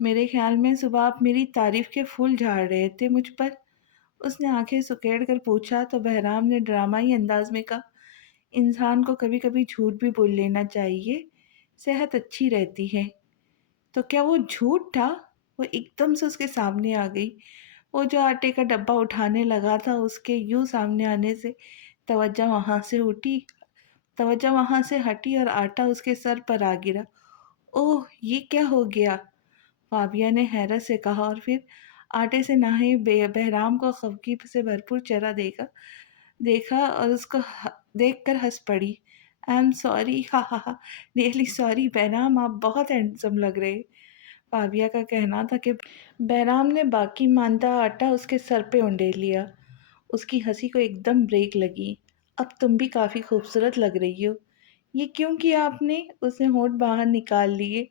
میرے خیال میں صبح آپ میری تعریف کے پھول جھاڑ رہے تھے مجھ پر۔ اس نے آنکھیں سکیڑ کر پوچھا تو بہرام نے ڈرامائی انداز میں کہا، انسان کو کبھی کبھی جھوٹ بھی بول لینا چاہیے، صحت اچھی رہتی ہے۔ تو کیا وہ جھوٹ تھا؟ وہ ایک دم سے اس کے سامنے آ گئی۔ وہ جو آٹے کا ڈبہ اٹھانے لگا تھا، اس کے یوں سامنے آنے سے توجہ وہاں سے اٹھی توجہ وہاں سے ہٹی اور آٹا اس کے سر پر آ گرا۔ اوہ، یہ کیا ہو گیا؟ فابیہ نے حیرت سے کہا اور پھر آٹے سے نہے بہرام کو خفگی سے بھرپور چہرہ دیکھا اور اس کو دیکھ کر ہنس پڑی۔ آئی ایم سوری، ہا ہا ہا، ریئلی سوری بہرام، آپ بہت ہینڈسم لگ رہے۔ فابیہ کا کہنا تھا کہ بہرام نے باقی ماندہ آٹا اس کے سر پہ انڈیل لیا۔ اس کی ہنسی کو ایک دم بریک لگی۔ اب تم بھی کافی خوبصورت لگ رہی ہو۔ یہ کیوں کیا آپ نے؟ اس نے ہونٹ باہر نکال لیے۔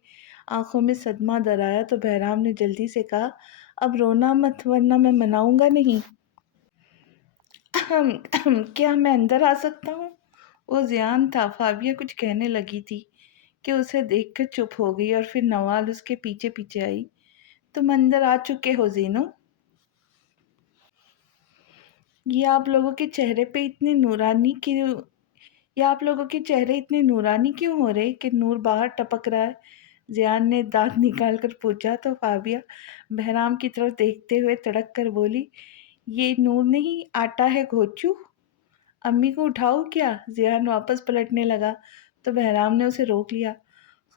آنکھوں میں صدمہ درایا تو بہرام نے جلدی سے کہا، اب رونا مت ورنہ میں مناؤں گا نہیں۔ کیا میں اندر آ سکتا ہوں؟ وہ زیان تھا۔ فابیہ کچھ کہنے لگی تھی کہ اسے دیکھ کر چپ ہو گئی اور پھر نوال اس کے پیچھے پیچھے آئی۔ تم اندر آ چکے ہو زینو؟ یہ آپ لوگوں کے چہرے پہ اتنے نورانی کیوں یہ آپ لوگوں کے چہرے اتنے نورانی کیوں ہو رہے کہ نور باہر ٹپک رہا ہے؟ زیان نے دانت نکال کر پوچھا تو فابیہ بہرام کی طرف دیکھتے ہوئے تڑک کر بولی، یہ نور نہیں، آٹا ہے گھوچو۔ امی کو اٹھاؤ کیا؟ زیان واپس پلٹنے لگا تو بہرام نے اسے روک لیا۔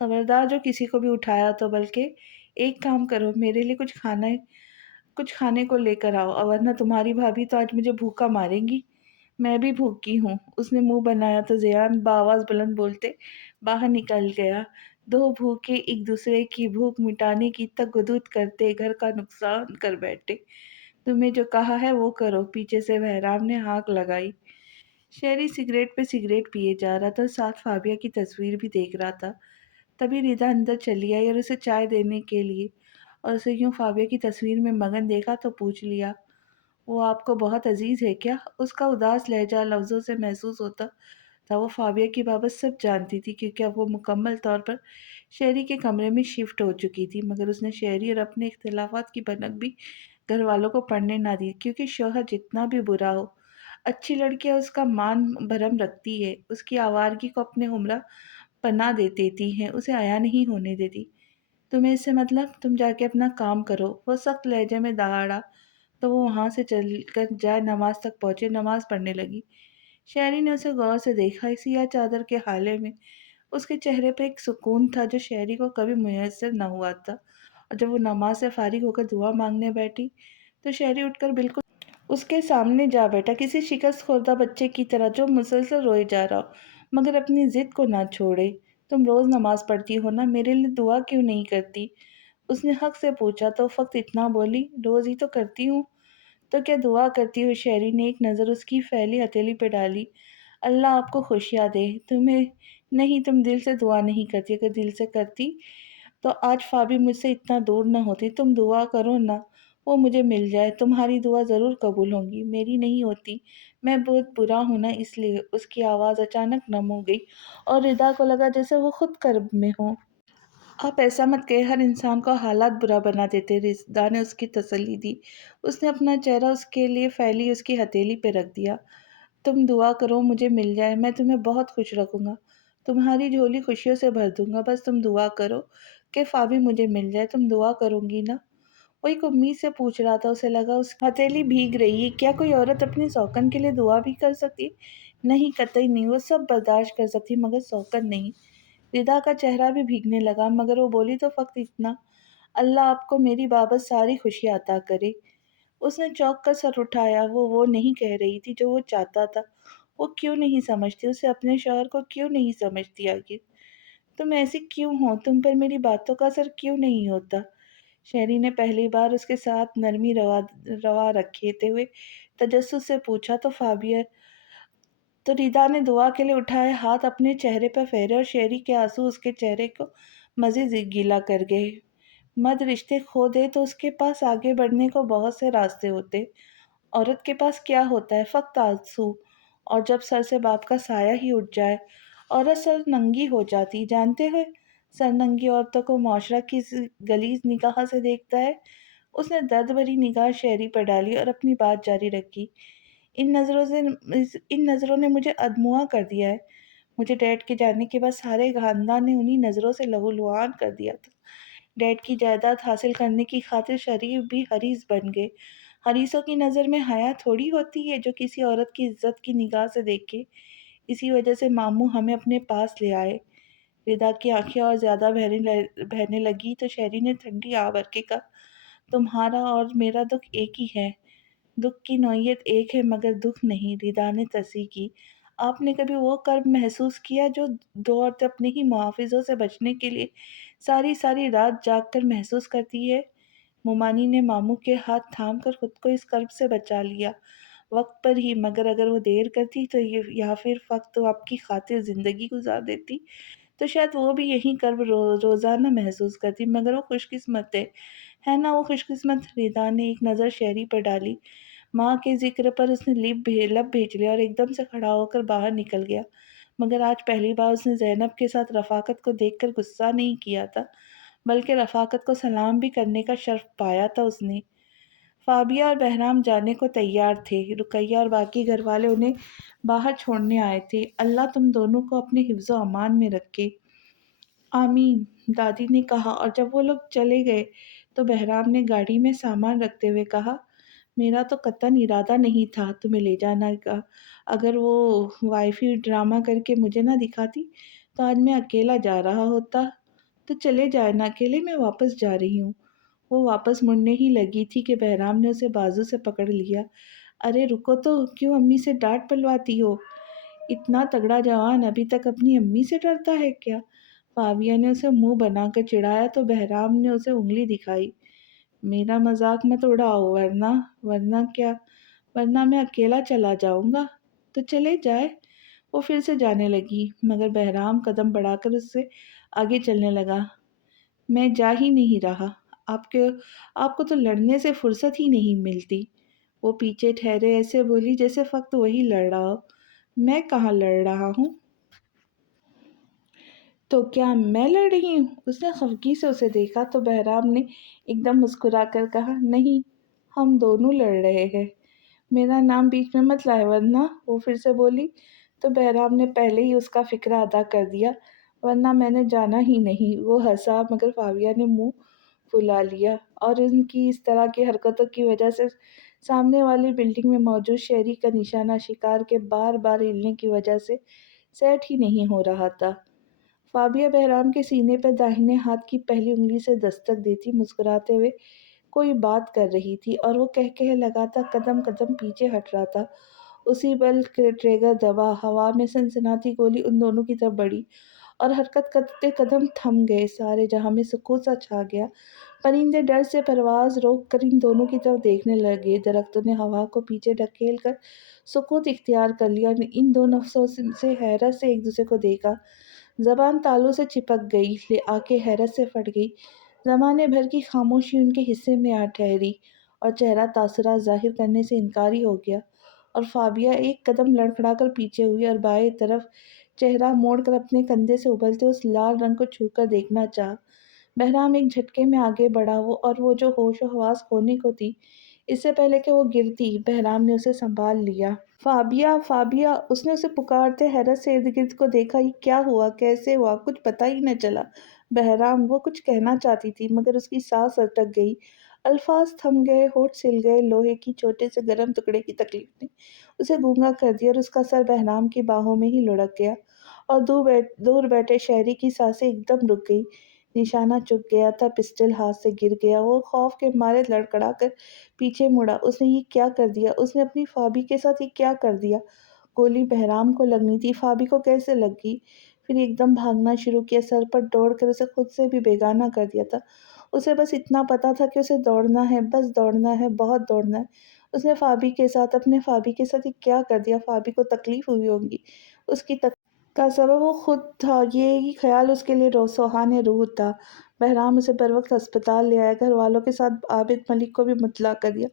خبردار جو کسی کو بھی اٹھایا تو، بلکہ ایک کام کرو، میرے لیے کچھ کھانے کو لے کر آؤ، اور ورنہ تمہاری بھابھی تو آج مجھے بھوکا ماریں گی۔ میں بھی بھوکی ہوں۔ اس نے منہ بنایا تو زیان بآواز بلند بولتے باہر نکل گیا۔ دو بھوکے ایک دوسرے کی بھوک مٹانے کی تگ کرتے گھر کا نقصان کر بیٹھے۔ تمہیں جو کہا ہے وہ کرو، پیچھے سے بہرام نے ہانک لگائی۔ شہری سگریٹ پہ سگریٹ پیے جا رہا تھا، ساتھ فابیہ کی تصویر بھی دیکھ رہا تھا۔ تبھی ردا اندر چلی آئی اور اسے چائے دینے کے لیے، اور اسے یوں فابیہ کی تصویر میں مگن دیکھا تو پوچھ لیا، وہ آپ کو بہت عزیز ہے کیا؟ اس کا اداس لہجہ لفظوں سے محسوس ہوتا تھا۔ وہ فابیہ کی بابت سب جانتی تھی کیونکہ اب وہ مکمل طور پر شہری کے کمرے میں شفٹ ہو چکی تھی، مگر اس نے شہری اور اپنے اختلافات کی بھنک بھی گھر والوں کو پڑھنے نہ دی، کیونکہ شوہر جتنا بھی برا ہو، اچھی لڑکیاں اس کا مان بھرم رکھتی ہے، اس کی آوارگی کو اپنے ہمراہ پناہ دے دیتی ہیں، اسے عیاں نہیں ہونے دیتی۔ تمہیں اس سے مطلب؟ تم جا کے اپنا کام کرو۔ وہ سخت لہجے میں دہاڑا تو وہ وہاں سے چل کر جائے نماز تک پہنچے، نماز پڑھنے لگی۔ شہری نے اسے غور سے دیکھا۔ سیاہ چادر کے حالے میں اس کے چہرے پہ ایک سکون تھا جو شہری کو کبھی میسر نہ ہوا تھا، اور جب وہ نماز سے فارغ ہو کر دعا مانگنے بیٹھی تو شہری اٹھ کر بالکل اس کے سامنے جا بیٹھا، کسی شکست خوردہ بچے کی طرح جو مسلسل روئے جا رہا ہو مگر اپنی ضد کو نہ چھوڑے۔ تم روز نماز پڑھتی ہو نا، میرے لیے دعا کیوں نہیں کرتی؟ اس نے حق سے پوچھا تو فقط اتنا بولی، روز ہی تو کرتی ہوں۔ تو کیا دعا کرتی ہو؟ شہری نے ایک نظر اس کی پھیلی ہتھیلی پہ ڈالی۔ اللہ آپ کو خوشیاں دے۔ تمہیں نہیں، تم دل سے دعا نہیں کرتی، اگر دل سے کرتی تو آج فابی مجھ سے اتنا دور نہ ہوتی۔ تم دعا کرو نا، وہ مجھے مل جائے، تمہاری دعا ضرور قبول ہوں گی، میری نہیں ہوتی، میں بہت برا ہوں نا اس لیے۔ اس کی آواز اچانک نم ہو گئی اور ردا کو لگا جیسے وہ خود کرب میں ہو۔ آپ ایسا مت کہے، ہر انسان کو حالات برا بنا دیتے، ردا نے اس کی تسلی دی۔ اس نے اپنا چہرہ اس کے لیے پھیلی اس کی ہتھیلی پہ رکھ دیا۔ تم دعا کرو مجھے مل جائے، میں تمہیں بہت خوش رکھوں گا، تمہاری جھولی خوشیوں سے بھر دوں گا، بس تم دعا کرو کہ فابی مجھے مل جائے۔ تم دعا کروں گی نا؟ وہ ایک امید سے پوچھ رہا تھا، اسے لگا اس کی ہتھیلی بھیگ رہی ہے۔ کیا کوئی عورت اپنی سوکن کے لیے دعا بھی کر سکتی؟ نہیں، قطعی نہیں، وہ سب برداشت کر سکتی مگر سوکن نہیں۔ ردا کا چہرہ بھی بھیگنے لگا مگر وہ بولی تو فقط اتنا، اللہ آپ کو میری بابت ساری خوشی عطا کرے۔ اس نے چونک کر سر اٹھایا۔ وہ نہیں کہہ رہی تھی جو وہ چاہتا تھا۔ وہ کیوں نہیں سمجھتی اسے، اپنے شوہر کو کیوں نہیں سمجھتی؟ آخر تم ایسی کیوں ہو؟ تم پر میری باتوں کا اثر کیوں نہیں ہوتا؟ شہری نے پہلی بار اس کے ساتھ نرمی روا رکھتے ہوئے تجسس سے پوچھا تو ردا نے دعا کے لیے اٹھائے ہاتھ اپنے چہرے پر پھیرے اور شہری کے آنسو اس کے چہرے کو مزید گیلا کر گئے۔ مرد رشتے کھو دے تو اس کے پاس آگے بڑھنے کو بہت سے راستے ہوتے، عورت کے پاس کیا ہوتا ہے؟ فقط آنسو، اور جب سر سے باپ کا سایہ ہی اٹھ جائے عورت سر ننگی ہو جاتی، جانتے ہوئے سرننگی عورتوں کو معاشرہ کس غلیظ نگاہ سے دیکھتا ہے۔ اس نے درد بھری نگاہ شہری پر ڈالی اور اپنی بات جاری رکھی۔ ان نظروں سے ان نظروں نے مجھے ادموا کر دیا ہے۔ مجھے ڈیڈ کے جانے کے بعد سارے خاندان نے انہی نظروں سے لہو لعان کر دیا تھا۔ ڈیڈ کی جائیداد حاصل کرنے کی خاطر شریف بھی حریص بن گئے۔ حریصوں کی نظر میں حیا تھوڑی ہوتی ہے جو کسی عورت کی عزت کی نگاہ سے دیکھے۔ اسی وجہ سے ماموں ہمیں اپنے پاس لے آئے۔ ردا کی آنکھیں اور زیادہ بہنے لگی تو شہری نے ٹھنڈی آہ بھر کے کہا، تمہارا اور میرا دکھ ایک ہی ہے۔ دکھ کی نوعیت ایک ہے مگر دکھ نہیں۔ ردا نے تصحیح کی، آپ نے کبھی وہ کرب محسوس کیا جو دو عورتیں اپنے ہی محافظوں سے بچنے کے لیے ساری ساری رات جاگ کر محسوس کرتی ہے؟ مومانی نے ماموں کے ہاتھ تھام کر خود کو اس کرب سے بچا لیا، وقت پر ہی، مگر اگر وہ دیر کرتی تو یا پھر فقط آپ کی خاطر زندگی گزار دیتی تو شاید وہ بھی یہی کرب روزانہ محسوس کرتی، مگر وہ خوش قسمت ہے نا، وہ خوش قسمت۔ ردا نے ایک نظر شہری پر ڈالی۔ ماں کے ذکر پر اس نے لب بھیج لیا اور ایک دم سے کھڑا ہو کر باہر نکل گیا، مگر آج پہلی بار اس نے زینب کے ساتھ رفاقت کو دیکھ کر غصہ نہیں کیا تھا، بلکہ رفاقت کو سلام بھی کرنے کا شرف پایا تھا اس نے۔ فابیہ اور بہرام جانے کو تیار تھے۔ رقیہ اور باقی گھر والے انہیں باہر چھوڑنے آئے تھے۔ اللہ تم دونوں کو اپنے حفظ و امان میں رکھے۔ آمین، دادی نے کہا، اور جب وہ لوگ چلے گئے تو بہرام نے گاڑی میں سامان رکھتے ہوئے کہا، میرا تو قطعاً ارادہ نہیں تھا تمہیں لے جانا کا۔ اگر وہ وائفی ڈرامہ کر کے مجھے نہ دکھاتی تو آج میں اکیلا جا رہا ہوتا۔ تو چلے جائے نا اکیلے، میں واپس جا رہی ہوں۔ وہ واپس مڑنے ہی لگی تھی کہ بہرام نے اسے بازو سے پکڑ لیا۔ ارے رکو تو، کیوں امی سے ڈانٹ پلواتی ہو؟ اتنا تگڑا جوان ابھی تک اپنی امی سے ڈرتا ہے کیا؟ فابیہ نے اسے منہ بنا کر چڑھایا تو بہرام نے اسے انگلی دکھائی۔ میرا مذاق مت اڑاؤ، ورنہ کیا؟ ورنہ میں اکیلا چلا جاؤں گا۔ تو چلے جائے۔ وہ پھر سے جانے لگی، مگر بہرام قدم بڑھا کر اس سے آگے چلنے لگا۔ میں جا ہی نہیں رہا، آپ کو تو لڑنے سے فرصت ہی نہیں ملتی۔ وہ پیچھے ٹھہرے ایسے بولی جیسے فقط وہی لڑ رہا ہو۔ میں کہاں لڑ رہا ہوں؟ تو کیا میں لڑ رہی ہوں؟ اس نے خفگی سے اسے دیکھا تو بہرام نے ایک دم مسکرا کر کہا، نہیں، ہم دونوں لڑ رہے ہیں۔ میرا نام بیچ میں مت لائے ورنہ، وہ پھر سے بولی تو بہرام نے پہلے ہی اس کا فکرہ ادا کر دیا، ورنہ میں نے جانا ہی نہیں۔ وہ ہنسا، مگر فابیہ نے منہ پھلا لیا، اور ان کی اس طرح کی حرکتوں کی وجہ سے سامنے والی بلڈنگ میں موجود شہری کا نشانہ شکار کے بار بار ہلنے کی وجہ سے سیٹ ہی نہیں ہو رہا تھا۔ فابیہ بہرام کے سینے پر داہنے ہاتھ کی پہلی انگلی سے دستک دیتی مسکراتے ہوئے کوئی بات کر رہی تھی، اور وہ کہہ لگاتا قدم قدم پیچھے ہٹ رہا تھا۔ اسی پل ٹریگر دبا، ہوا میں سنسناتی گولی ان دونوں کی طرف بڑھی اور حرکت کرتے قدم تھم گئے۔ سارے جہاں میں سکوت سا چھا گیا۔ پرندے ڈر سے پرواز روک کر ان دونوں کی طرف دیکھنے لگے۔ درختوں نے ہوا کو پیچھے ڈھکیل کر سکوت اختیار کر لیا اور ان دو نفسوں سے حیرت سے ایک دوسرے کو دیکھا۔ زبان تالوں سے چپک گئی، آنکھیں حیرت سے پھٹ گئی۔ زمانے بھر کی خاموشی ان کے حصے میں آ ٹھہری اور چہرہ تاثرات ظاہر کرنے سے انکاری ہو گیا، اور فابیہ ایک قدم لڑکھڑا کر پیچھے ہوئی اور بائیں طرف چہرہ موڑ کر اپنے کندھے سے ابلتے اس لال رنگ کو چھو کر دیکھنا چاہا۔ بہرام ایک جھٹکے میں آگے بڑھا، اور وہ جو ہوش و حواس کھونے کو تھی اس سے پہلے کہ وہ گرتی، بہرام نے اسے سنبھال لیا۔ فابیہ، فابیہ، اس نے اسے پکارتے حیرت سے ارد گرد کو دیکھا۔ یہ کیا ہوا؟ کیسے ہوا؟ کچھ پتہ ہی نہ چلا۔ بہرام، وہ کچھ کہنا چاہتی تھی مگر اس کی سانس اٹک گئی، الفاظ تھم گئے، ہونٹ سل گئے۔ لوہے کی چھوٹے سے گرم ٹکڑے کی تکلیف نے اسے گونگا کر دیا اور اس کا سر بہرام کی باہوں میں ہی لڑک گیا، اور دور بیٹھے شہری کی سانسیں ایک دم رک گئی۔ نشانہ چک گیا تھا، پسٹل ہاتھ سے گر گیا۔ وہ خوف کے مارے لڑکھڑا کر پیچھے مڑا۔ اس نے یہ کیا کر دیا؟ اس نے اپنی فابی کے ساتھ یہ کیا کر دیا؟ گولی بہرام کو لگنی تھی، فابی کو کیسے لگ گئی؟ پھر ایک دم بھاگنا شروع کیا، سر پر دوڑ کر اسے خود سے بھی بیگانہ کر دیا تھا۔ اسے بس اتنا پتا تھا کہ اسے دوڑنا ہے، بس دوڑنا ہے، بہت دوڑنا ہے۔ اس نے فابی کے ساتھ، اپنے فابی کے ساتھ یہ کیا کر دیا؟ فابی کو تکلیف ہوئی ہوگی، اس کی تکلیف کا سبب وہ خود تھا، یہی خیال اس کے لیے سوہان روح تھا۔ بہرام اسے بروقت ہسپتال لے آیا، گھر والوں کے ساتھ عابد ملک کو بھی مطلع کر دیا۔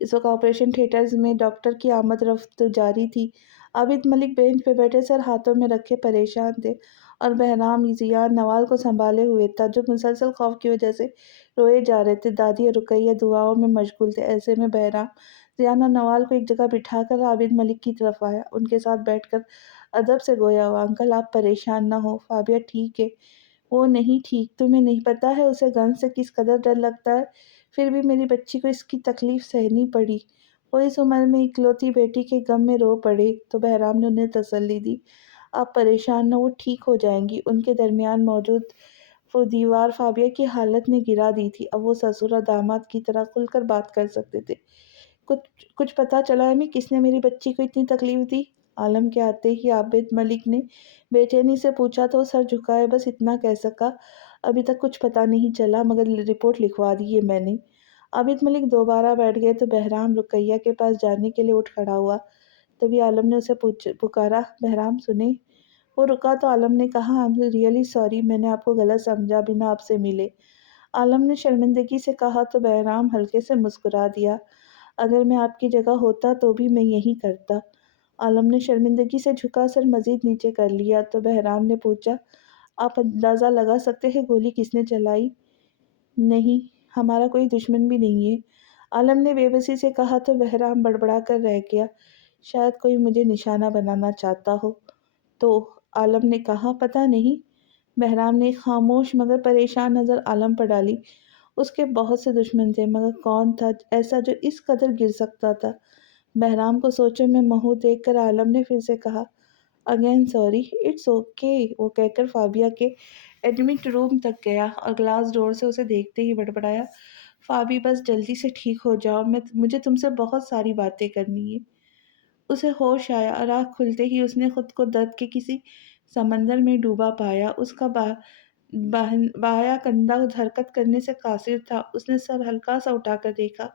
اس وقت آپریشن تھیٹرز میں ڈاکٹر کی آمد رفت جاری تھی۔ عابد ملک بینچ پہ بیٹھے سر ہاتھوں میں رکھے پریشان تھے، اور بہرام ضیاء نوال کو سنبھالے ہوئے تھا، جو مسلسل خوف کی وجہ سے روئے جا رہے تھے۔ دادی اور رقیہ دعاؤں میں مشغول تھے۔ ایسے میں بہرام ضیاء نے نوال کو ایک جگہ بٹھا کر عابد ملک کی طرف آیا، ان کے ساتھ بیٹھ کر ادب سے گویا ہوا، انکل آپ پریشان نہ ہو، فابیہ ٹھیک ہے۔ وہ نہیں ٹھیک، تمہیں نہیں پتا ہے اسے گن سے کس قدر ڈر لگتا ہے، پھر بھی میری بچی کو اس کی تکلیف سہنی پڑی۔ وہ اس عمر میں اکلوتی بیٹی کے غم میں رو پڑے تو بہرام نے انہیں تسلی دی، آپ پریشان نہ، وہ ٹھیک ہو جائیں گی۔ ان کے درمیان موجود وہ دیوار فابیہ کی حالت نے گرا دی تھی، اب وہ سسر اور داماد کی طرح کھل کر بات کر سکتے تھے۔ کچھ پتا چلا امی کس نے میری بچی کو اتنی تکلیف دی؟ عالم کے آتے ہی عابد ملک نے بے چینی سے پوچھا تو وہ سر جھکائے بس اتنا کہہ سکا، ابھی تک کچھ پتا نہیں چلا، مگر رپورٹ لکھوا دی ہے میں نے۔ عابد ملک دوبارہ بیٹھ گئے تو بہرام رقیہ کے پاس جانے کے لیے اٹھ کھڑا ہوا، تبھی عالم نے اسے پکارا، بہرام سنیں۔ وہ رکا تو عالم نے کہا، I'm really sorry، میں نے آپ کو غلط سمجھا، بنا آپ سے ملے۔ عالم نے شرمندگی سے کہا تو بہرام ہلکے سے مسکرا دیا، اگر میں آپ کی جگہ ہوتا تو بھی میں یہی کرتا۔ عالم نے شرمندگی سے جھکا سر مزید نیچے کر لیا تو بہرام نے پوچھا، آپ اندازہ لگا سکتے ہیں گولی کس نے چلائی؟ نہیں، ہمارا کوئی دشمن بھی نہیں ہے، عالم نے بے بسی سے کہا تو بہرام بڑبڑا کر رہ گیا، شاید کوئی مجھے نشانہ بنانا چاہتا ہو۔ تو عالم نے کہا، پتہ نہیں۔ بہرام نے ایک خاموش مگر پریشان نظر عالم پر ڈالی، اس کے بہت سے دشمن تھے، مگر کون تھا ایسا جو اس قدر گر سکتا تھا؟ بہرام کو سوچوں میں مہو دیکھ کر عالم نے پھر سے کہا، اگین سوری، اٹس اوکے، وہ کہہ کر فابیہ کے ایڈمٹ روم تک گیا اور گلاس ڈور سے اسے دیکھتے ہی بڑبڑایا، فابی بس جلدی سے ٹھیک ہو جاؤ، مجھے تم سے بہت ساری باتیں کرنی ہے۔ اسے ہوش آیا اور آنکھ کھلتے ہی اس نے خود کو درد کے کسی سمندر میں ڈوبا پایا، اس کا بایاں کندھا حرکت کرنے سے قاصر تھا۔ اس نے سر ہلکا سا اٹھا کر دیکھا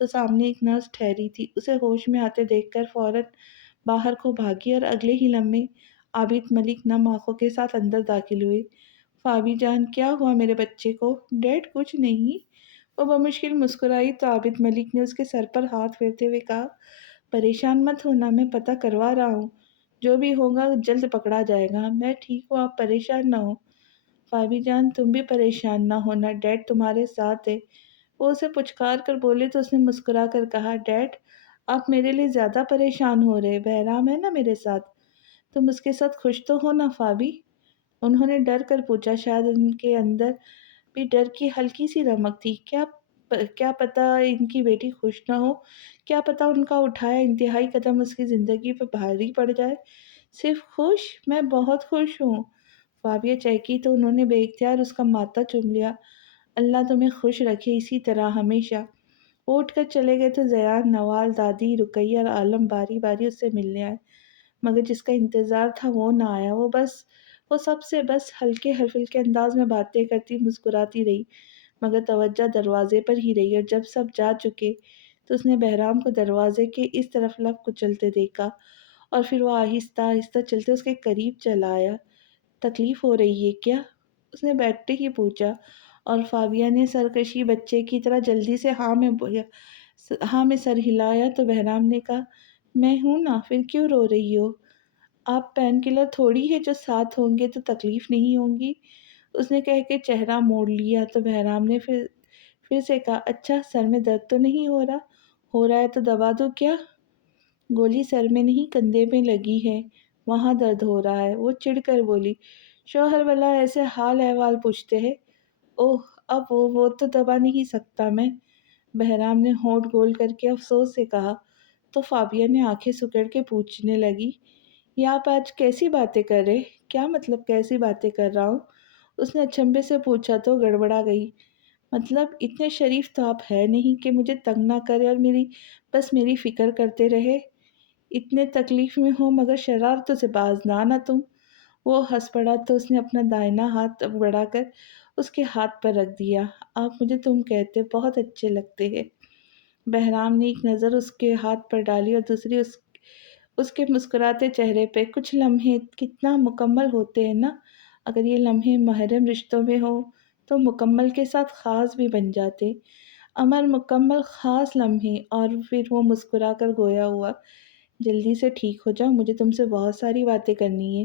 تو سامنے ایک نرس ٹھہری تھی، اسے ہوش میں آتے دیکھ کر فوراً باہر کو بھاگی اور اگلے ہی لمحے عابد ملک نم آنکھوں کے ساتھ اندر داخل ہوئے۔ فابی جان کیا ہوا میرے بچے کو؟ ڈیڈ کچھ نہیں، وہ بمشکل مسکرائی تو عابد ملک نے اس کے سر پر ہاتھ پھیرتے ہوئے کہا، پریشان مت ہونا، میں پتہ کروا رہا ہوں، جو بھی ہوگا جلد پکڑا جائے گا، میں ٹھیک ہوں، آپ پریشان نہ ہو۔ فابی جان تم بھی پریشان نہ ہونا، ڈیڈ تمہارے ساتھ ہے، وہ اسے پچکار کر بولے تو اس نے مسکرا کر کہا، ڈیڈ آپ میرے لیے زیادہ پریشان ہو رہے، بہرام ہے نا میرے ساتھ، تم اس کے ساتھ خوش تو ہو نا فابی؟ انہوں نے ڈر کر پوچھا، شاید ان کے اندر بھی ڈر کی ہلکی سی رمق تھی، کیا پتہ ان کی بیٹی خوش نہ ہو، کیا پتہ ان کا اٹھایا انتہائی قدم اس کی زندگی پہ بھاری پڑ جائے۔ صرف خوش؟ میں بہت خوش ہوں، فابیہ چہکی تو انہوں نے بے اختیار اس کا ماتھا چوم لیا، اللہ تمہیں خوش رکھے اسی طرح ہمیشہ۔ وہ اٹھ کر چلے گئے تو زیان، نوال، دادی، رقیہ اور عالم باری باری اس سے ملنے آئے، مگر جس کا انتظار تھا وہ نہ آیا۔ وہ سب سے بس ہلکے ہلکے انداز میں باتیں کرتی مسکراتی رہی، مگر توجہ دروازے پر ہی رہی، اور جب سب جا چکے تو اس نے بہرام کو دروازے کے اس طرف لب کچلتے دیکھا اور پھر وہ آہستہ آہستہ چلتے اس کے قریب چلا آیا۔ تکلیف ہو رہی ہے کیا؟ اس نے بیٹھتے ہی پوچھا، اور فابیہ نے سرکشی بچے کی طرح جلدی سے ہاں میں سر ہلایا تو بہرام نے کہا، میں ہوں نا، پھر کیوں رو رہی ہو؟ آپ پین کلر تھوڑی ہے جو ساتھ ہوں گے تو تکلیف نہیں ہوگی، اس نے کہہ کے چہرہ موڑ لیا تو بہرام نے پھر سے کہا، اچھا سر میں درد تو نہیں ہو رہا ہے تو دبا دو کیا؟ گولی سر میں نہیں کندھے میں لگی ہے، وہاں درد ہو رہا ہے، وہ چڑ کر بولی، شوہر والا ایسے حال احوال پوچھتے ہیں، اوہ اب وہ تو دبا نہیں سکتا میں، بہرام نے ہونٹ گول کر کے افسوس سے کہا تو فابیہ نے آنکھیں سکڑ کے پوچھنے لگی، یہ آپ آج کیسی باتیں کر رہے؟ کیا مطلب کیسی باتیں کر رہا ہوں؟ اس نے اچنبھے سے پوچھا تو گڑبڑا گئی، مطلب اتنے شریف تو آپ ہے نہیں کہ مجھے تنگ نہ کرے اور میری فکر کرتے رہے، اتنے تکلیف میں ہو مگر شرارتوں سے باز نہ آنا تم۔ وہ ہنس پڑا تو اس نے اپنا دائنا ہاتھ بڑھا کر اس کے ہاتھ پر رکھ دیا، آپ مجھے تم کہتے بہت اچھے لگتے ہیں۔ بہرام نے ایک نظر اس کے ہاتھ پر ڈالی اور دوسری اس کے مسکراتے چہرے پہ، کچھ لمحے کتنا مکمل ہوتے ہیں نا، اگر یہ لمحے محرم رشتوں میں ہو تو مکمل کے ساتھ خاص بھی بن جاتے، امر مکمل خاص لمحے۔ اور پھر وہ مسکرا کر گویا ہوا، جلدی سے ٹھیک ہو جاؤ، مجھے تم سے بہت ساری باتیں کرنی ہے۔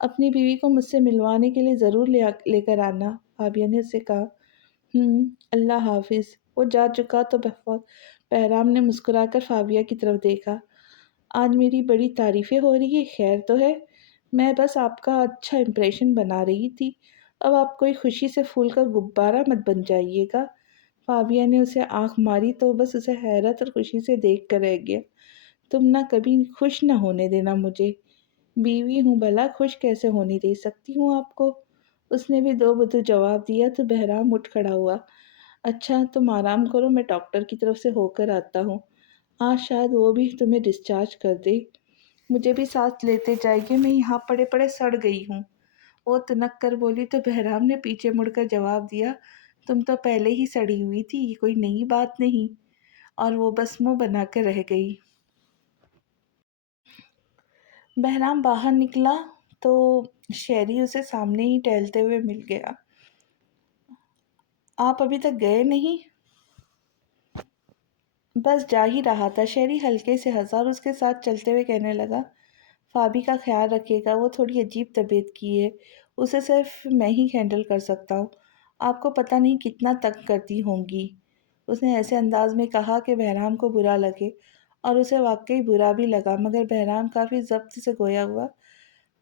اپنی بیوی کو مجھ سے ملوانے کے لیے ضرور لے کر آنا، فابیہ نے اسے کہا۔ اللہ حافظ۔ وہ جا چکا تو بہرام نے مسکرا کر فابیہ کی طرف دیکھا۔ آج میری بڑی تعریفیں ہو رہی ہے، خیر تو ہے؟ میں بس آپ کا اچھا امپریشن بنا رہی تھی، اب آپ کوئی خوشی سے پھول کا غبارہ مت بن جائیے گا۔ فابیہ نے اسے آنکھ ماری تو بس اسے حیرت اور خوشی سے دیکھ کر رہ گیا۔ تم نہ کبھی خوش نہ ہونے دینا مجھے۔ بیوی ہوں بھلا، خوش کیسے ہونے دے سکتی ہوں آپ کو؟ اس نے بھی دو بدو جواب دیا تو بہرام اٹھ کھڑا ہوا۔ اچھا تم آرام کرو، میں ڈاکٹر کی طرف سے ہو کر آتا ہوں، آج شاید وہ بھی تمہیں ڈسچارج کر دے، مجھے بھی ساتھ لیتے جائے گی، میں یہاں پڑے پڑے سڑ گئی ہوں۔ وہ تنک کر بولی تو بہرام نے پیچھے مڑ کر جواب دیا، تم تو پہلے ہی سڑی ہوئی تھی، یہ کوئی نئی بات نہیں۔ اور وہ بس منہ بنا کر رہ گئی۔ بہرام باہر نکلا تو شہری اسے سامنے ہی ٹہلتے ہوئے مل گیا۔ آپ ابھی تک گئے نہیں؟ بس جا ہی رہا تھا، شہری ہلکے سے ہنسا اور اس کے ساتھ چلتے ہوئے کہنے لگا، فابی کا خیال رکھیے گا، وہ تھوڑی عجیب طبیعت کی ہے، اسے صرف میں ہی ہینڈل کر سکتا ہوں، آپ کو پتہ نہیں کتنا تنگ کرتی ہوں گی۔ اس نے ایسے انداز میں کہا کہ بہرام کو برا لگے، اور اسے واقعی برا بھی لگا، مگر بہرام کافی ضبط سے گویا ہوا،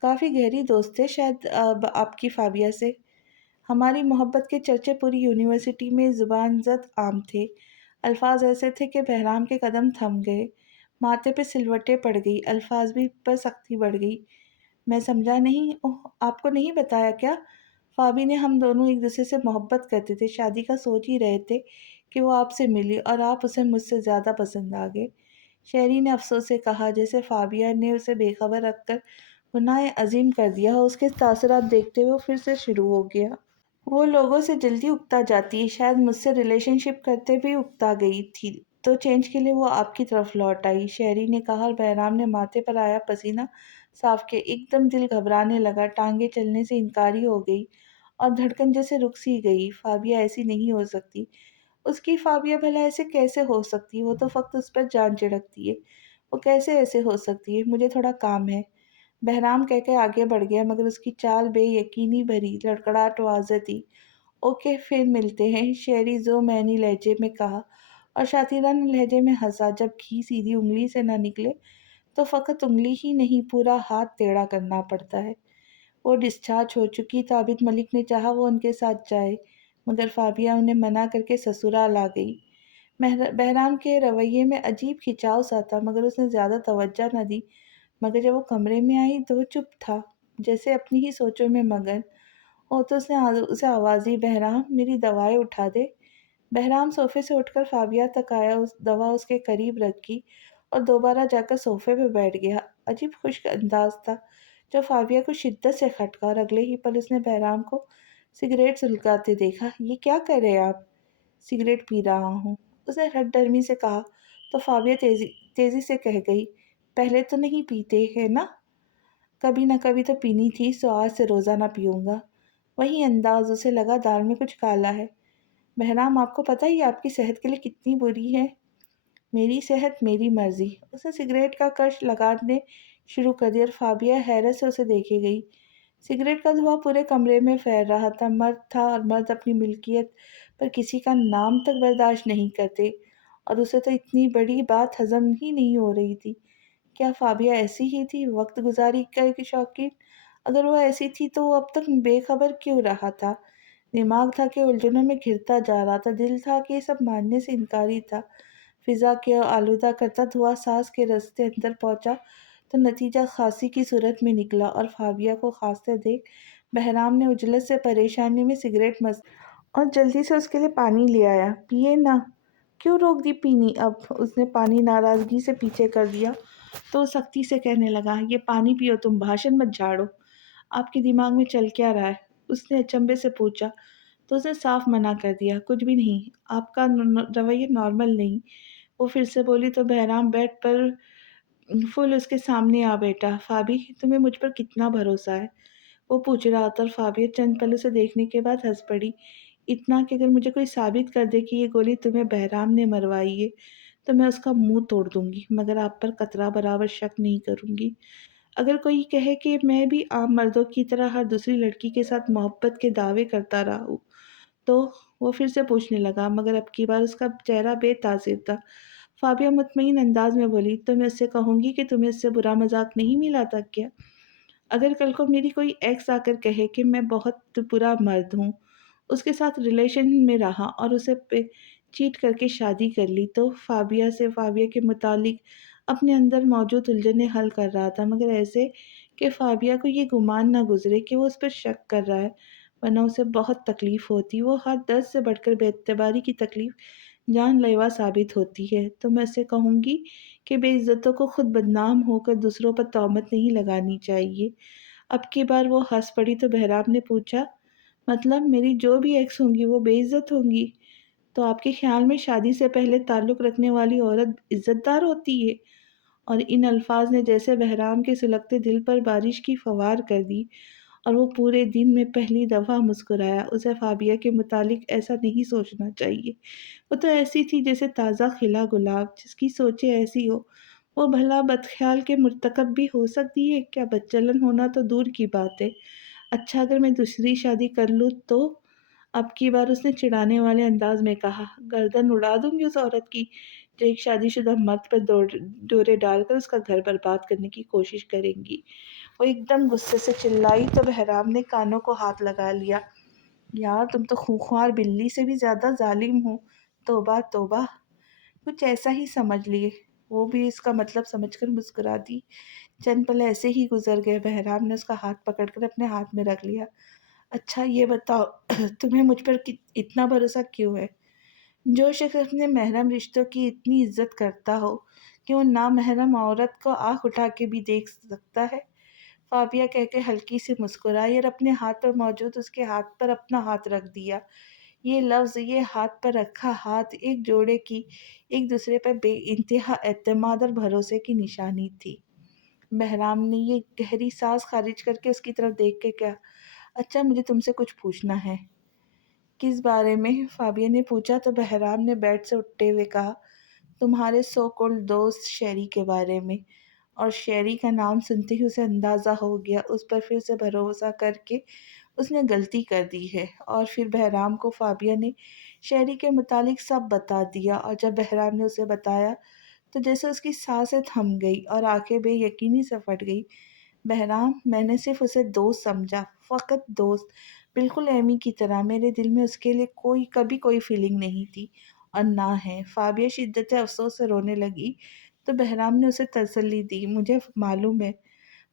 کافی گہری دوست ہے شاید آپ کی فابیہ سے۔ ہماری محبت کے چرچے پوری یونیورسٹی میں زبان زد عام تھے۔ الفاظ ایسے تھے کہ بہرام کے قدم تھم گئے، ماتھے پہ سلوٹیں پڑ گئی، الفاظ بھی پر سختی بڑھ گئی۔ میں سمجھا نہیں، اوہ آپ کو نہیں بتایا کیا؟ فابی نے، ہم دونوں ایک دوسرے سے محبت کرتے تھے، شادی کا سوچ ہی رہے تھے کہ وہ آپ سے ملی اور آپ اسے مجھ سے زیادہ پسند آ گئے۔ شہری نے افسوس سے کہا، جیسے فابیہ نے اسے بے خبر رکھ کر گناہ عظیم کر دیا ہو۔ اس کے تاثرات دیکھتے ہوئے وہ پھر سے شروع ہو گیا۔ وہ لوگوں سے جلدی اکتا جاتی ہے، شاید مجھ سے ریلیشن شپ کرتے بھی اکتا گئی تھی، تو چینج کے لیے وہ آپ کی طرف لوٹ آئی، شہری نے کہا، اور بہرام نے ماتھے پر آیا پسینہ صاف کیا۔ ایک دم دل گھبرانے لگا، ٹانگیں چلنے سے انکاری ہو گئی اور دھڑکن جیسے رک سی گئی۔ فابیہ ایسی نہیں ہو سکتی، اس کی فابیہ بھلا ایسے کیسے ہو سکتی؟ وہ تو فقط اس پر جان چڑھکتی ہے، وہ کیسے ایسے ہو سکتی ہے؟ مجھے تھوڑا کام ہے، بہرام کہہ کے آگے بڑھ گیا، مگر اس کی چال بے یقینی بھری، لڑکھڑاہٹ واضح تھی۔ اوکے پھر ملتے ہیں، شہری ذو معنی لہجے میں کہا اور شاطرانہ لہجے میں ہنسا۔ جب گھی سیدھی انگلی سے نہ نکلے تو فقط انگلی ہی نہیں، پورا ہاتھ ٹیڑھا کرنا پڑتا ہے۔ وہ ڈسچارج ہو چکی تو عابد ملک نے چاہا وہ ان کے ساتھ جائے، مگر فابیہ انہیں منع کر کے سسرال آ گئی۔ بہرام کے رویے میں عجیب کھچاؤ سا تھا، مگر اس نے زیادہ توجہ نہ دی، مگر جب وہ کمرے میں آئی تو وہ چپ تھا، جیسے اپنی ہی سوچوں میں مگن ہو، تو اس نے اسے آواز دی، بہرام میری دوائیں اٹھا دے۔ بہرام صوفے سے اٹھ کر فابیہ تک آیا، اس دوا اس کے قریب رکھی اور دوبارہ جا کر صوفے پہ بیٹھ گیا۔ عجیب خشک انداز تھا جو فابیہ کو شدت سے کھٹکا، اور اگلے ہی پل اس نے بہرام کو سگریٹ سلگاتے دیکھا۔ یہ کیا کر رہے ہیں آپ؟ سگریٹ پی رہا ہوں، اس نے ہٹ ڈرمی سے کہا، تو فابیہ تیزی سے کہہ گئی، پہلے تو نہیں پیتے ہے نا؟ کبھی نہ کبھی تو پینی تھی، سو آج سے روزہ نہ پیوں گا۔ وہی انداز، اسے لگا دال میں کچھ کالا ہے۔ بہرام آپ کو پتہ ہی آپ کی صحت کے لیے کتنی بری ہے۔ میری صحت میری مرضی۔ اس نے سگریٹ کا کش لگانے شروع کر دیا اور فابیہ حیرت سے اسے دیکھے گئی۔ سگریٹ کا دھواں پورے کمرے میں پھیل رہا تھا، مرد تھا اور مرد اپنی ملکیت پر کسی کا نام تک برداشت نہیں کرتے، اور اسے تو اتنی بڑی بات ہضم ہی نہیں ہو رہی تھی۔ کیا فابیہ ایسی ہی تھی، وقت گزاری کی شوقین؟ اگر وہ ایسی تھی تو وہ اب تک بے خبر کیوں رہا تھا؟ دماغ تھا کہ الجھنوں میں گھرتا جا رہا تھا، دل تھا کہ یہ سب ماننے سے انکاری تھا۔ فضا کے آلودہ کرتا دھواں سانس کے رستے اندر پہنچا تو نتیجہ کھانسی کی صورت میں نکلا، اور فابیہ کو کھانستے دیکھ بہرام نے عجلت سے پریشانی میں سگریٹ اور جلدی سے اس کے لیے پانی لے آیا۔ پیے نا۔ کیوں روک دی پینی اب؟ اس نے پانی ناراضگی سے پیچھے کر دیا تو وہ سختی سے کہنے لگا، یہ پانی پیو، تم بھاشن مت جھاڑو، آپ کے دماغ میں چل کیا رہا ہے؟ اس نے اچنبھے سے پوچھا تو اس نے صاف منع کر دیا، کچھ بھی نہیں، آپ کا رویہ نارمل نہیں۔ وہ پھر سے بولی تو بہرام بیڈ پر فل اس کے سامنے آ بیٹھا۔ فابی تمہیں مجھ پر کتنا بھروسہ ہے؟ وہ پوچھ رہا تھا، اور فابیہ چند پل اسے دیکھنے کے بعد ہنس پڑی، اتنا کہ اگر مجھے کوئی ثابت کر دے کہ یہ گولی تمہیں بہرام نے مروائی ہے تو میں اس کا منہ توڑ دوں گی، مگر آپ پر قطرہ برابر شک نہیں کروں گی۔ اگر کوئی کہے کہ میں بھی عام مردوں کی طرح ہر دوسری لڑکی کے ساتھ محبت کے دعوے کرتا رہا ہوں، تو وہ پھر سے پوچھنے لگا، مگر اب کی بار اس کا چہرہ بے تاثیر تھا۔ فابیہ مطمئن انداز میں بولی، تو میں اس سے کہوں گی کہ تمہیں اس سے برا مذاق نہیں ملا تھا کیا؟ اگر کل کو میری کوئی ایکس آ کر کہے کہ میں بہت برا مرد ہوں، اس کے ساتھ ریلیشن میں رہا اور اسے پہ چیٹ کر کے شادی کر لی، تو فابیہ کے متعلق اپنے اندر موجود الجھنیں حل کر رہا تھا، مگر ایسے کہ فابیہ کو یہ گمان نہ گزرے کہ وہ اس پر شک کر رہا ہے، ورنہ اسے بہت تکلیف ہوتی۔ وہ ہر درد سے بڑھ کر بے اعتباری کی تکلیف جان لیوا ثابت ہوتی ہے۔ تو میں اسے کہوں گی کہ بے عزتوں کو خود بدنام ہو کر دوسروں پر تہمت نہیں لگانی چاہیے۔ اب کی بار وہ ہنس پڑی تو بہرام نے پوچھا، مطلب میری جو بھی ایکس ہوں گی وہ بے عزت ہوں گی؟ تو آپ کے خیال میں شادی سے پہلے تعلق رکھنے والی عورت عزت دار ہوتی ہے؟ اور ان الفاظ نے جیسے بہرام کے سلگتے دل پر بارش کی فوار کر دی، اور وہ پورے دن میں پہلی دفعہ مسکرایا۔ اسے فابیہ کے متعلق ایسا نہیں سوچنا چاہیے۔ وہ تو ایسی تھی جیسے تازہ کھلا گلاب، جس کی سوچیں ایسی ہو وہ بھلا بدخیال کے مرتکب بھی ہو سکتی ہے کیا؟ بدچلن ہونا تو دور کی بات ہے۔ اچھا اگر میں دوسری شادی کر لوں تو؟ اب کی بار اس نے چڑھانے والے انداز میں کہا، گردن اڑا دوں گی اس عورت کی جو ایک شادی شدہ مرد پر ڈورے ڈال کر اس کا گھر برباد کرنے کی کوشش کریں گی۔ وہ ایک دم غصے سے چلائی تو بہرام نے کانوں کو ہاتھ لگا لیا، یار تم تو خونخوار بلی سے بھی زیادہ ظالم ہو، توبہ توبہ۔ کچھ ایسا ہی سمجھ لیے۔ وہ بھی اس کا مطلب سمجھ کر مسکرا دی۔ چند پل ایسے ہی گزر گئے، بہرام نے اس کا ہاتھ پکڑ کر اپنے ہاتھ میں رکھ لیا۔ اچھا یہ بتاؤ تمہیں مجھ پر اتنا بھروسہ کیوں ہے؟ جو شخص اپنے محرم رشتوں کی اتنی عزت کرتا ہو کہ وہ نامحرم عورت کو آنکھ اٹھا کے بھی دیکھ سکتا ہے؟ فابیہ کہہ کے ہلکی سی مسکرائی اور اپنے ہاتھ پر موجود اس کے ہاتھ پر اپنا ہاتھ رکھ دیا۔ یہ لفظ، یہ ہاتھ پر رکھا ہاتھ، ایک جوڑے کی ایک دوسرے پر بے انتہا اعتماد اور بھروسے کی نشانی تھی۔ بہرام نے یہ گہری سانس خارج کر کے اس کی طرف دیکھ کے کہا، اچھا مجھے تم سے کچھ پوچھنا ہے۔ کس بارے میں؟ فابیہ نے پوچھا تو بہرام نے بیٹھ سے اٹھتے ہوئے کہا، تمہارے سو کالڈ دوست شیری کے بارے میں۔ اور شیری کا نام سنتے ہی اسے اندازہ ہو گیا، اس پر پھر سے بھروسہ کر کے اس نے غلطی کر دی ہے۔ اور پھر بہرام کو فابیہ نے شیری کے متعلق سب بتا دیا، اور جب بہرام نے اسے بتایا تو جیسے اس کی سانسیں تھم گئی اور آنکھیں بے یقینی سے پھٹ گئی۔ بہرام، میں نے صرف اسے دوست سمجھا، فقط دوست، بالکل ایمی کی طرح۔ میرے دل میں اس کے لیے کبھی کوئی فیلنگ نہیں تھی اور نہ ہے۔ فابیہ شدت افسوس سے رونے لگی تو بہرام نے اسے تسلی دی، مجھے معلوم ہے۔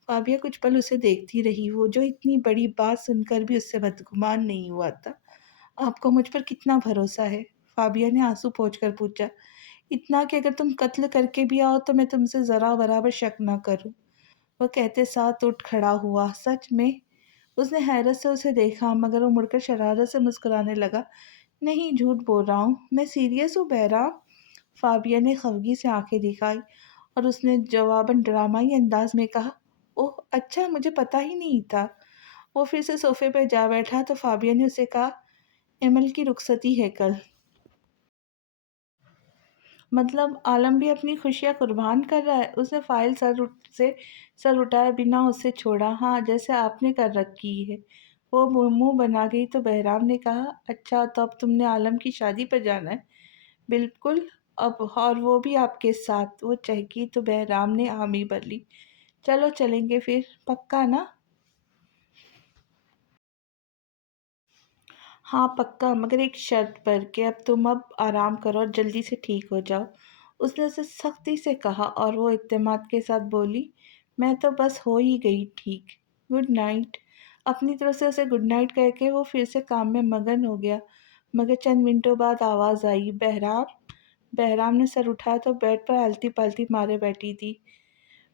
فابیہ کچھ پل اسے دیکھتی رہی، وہ جو اتنی بڑی بات سن کر بھی اس سے بدگمان نہیں ہوا تھا۔ آپ کو مجھ پر کتنا بھروسہ ہے؟ فابیہ نے آنسو پوچھ کر پوچھا۔ اتنا کہ اگر تم قتل کر کے بھی آؤ تو میں تم سے ذرا برابر شک نہ کروں۔ وہ کہتے ساتھ اٹھ کھڑا ہوا۔ سچ میں؟ اس نے حیرت سے اسے دیکھا، مگر وہ مڑ کر شرارت سے مسکرانے لگا۔ نہیں، جھوٹ بول رہا ہوں، میں سیریس ہوں بہرام۔ فابیہ نے خفگی سے آنکھیں دکھائی اور اس نے جواباً ڈرامائی انداز میں کہا، اوہ اچھا، مجھے پتہ ہی نہیں تھا۔ وہ پھر سے صوفے پر جا بیٹھا تو فابیہ نے اسے کہا، ایمل کی رخصتی ہے کل۔ مطلب عالم بھی اپنی خوشیاں قربان کر رہا ہے؟ اس نے فائل سے سر اٹھائے بنا اسے چھوڑا۔ ہاں، جیسے آپ نے کر رکھی ہے۔ وہ منہ بنا گئی تو بہرام نے کہا، اچھا تو اب تم نے عالم کی شادی پر جانا ہے؟ بالکل، اب اور وہ بھی آپ کے ساتھ؟ وہ چہکی تو بہرام نے حامی بھر لی۔ چلو چلیں گے پھر، پکا نا؟ ہاں پکا، مگر ایک شرط پر کہ اب آرام کرو اور جلدی سے ٹھیک ہو جاؤ۔ اس نے اسے سختی سے کہا اور وہ اعتماد کے ساتھ بولی، میں تو بس ہو ہی گئی ٹھیک، گڈ نائٹ۔ اپنی طرف سے اسے گڈ نائٹ کہہ کے وہ پھر سے کام میں مگن ہو گیا، مگر چند منٹوں بعد آواز آئی، بہرام۔ بہرام نے سر اٹھایا تو بیڈ پر الٹی پلٹی مارے بیٹھی تھی۔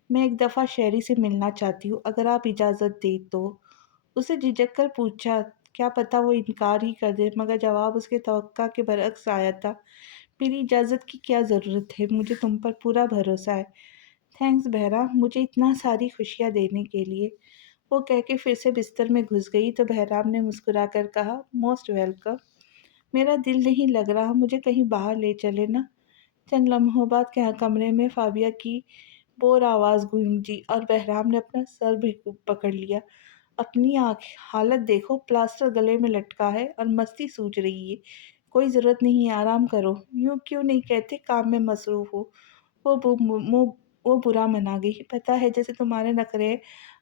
میں ایک دفعہ شیری سے ملنا چاہتی ہوں، اگر آپ اجازت دیں تو۔ اسے جھجک کر پوچھا، کیا پتا وہ انکار ہی کر دے، مگر جواب اس کے توقع کے برعکس آیا تھا۔ میری اجازت کی کیا ضرورت ہے، مجھے تم پر پورا بھروسہ ہے۔ تھینکس بہرام، مجھے اتنا ساری خوشیاں دینے کے لیے۔ وہ کہہ کے پھر سے بستر میں گھس گئی تو بہرام نے مسکرا کر کہا، موسٹ ویلکم۔ میرا دل نہیں لگ رہا، مجھے کہیں باہر لے چلے نا؟ چند لمحوں بعد کمرے میں فابیہ کی بور آواز گونجی اور بہرام نے اپنا سر بھی پکڑ لیا۔ اپنی آنکھ حالت دیکھو، پلاسٹر گلے میں لٹکا ہے اور مستی سوچ رہی ہے۔ کوئی ضرورت نہیں ہے، آرام کرو۔ یوں کیوں نہیں کہتے کام میں مصروف ہو؟ وہ وہ برا منا گئی۔ پتا ہے جیسے تمہارے نخرے ہیں،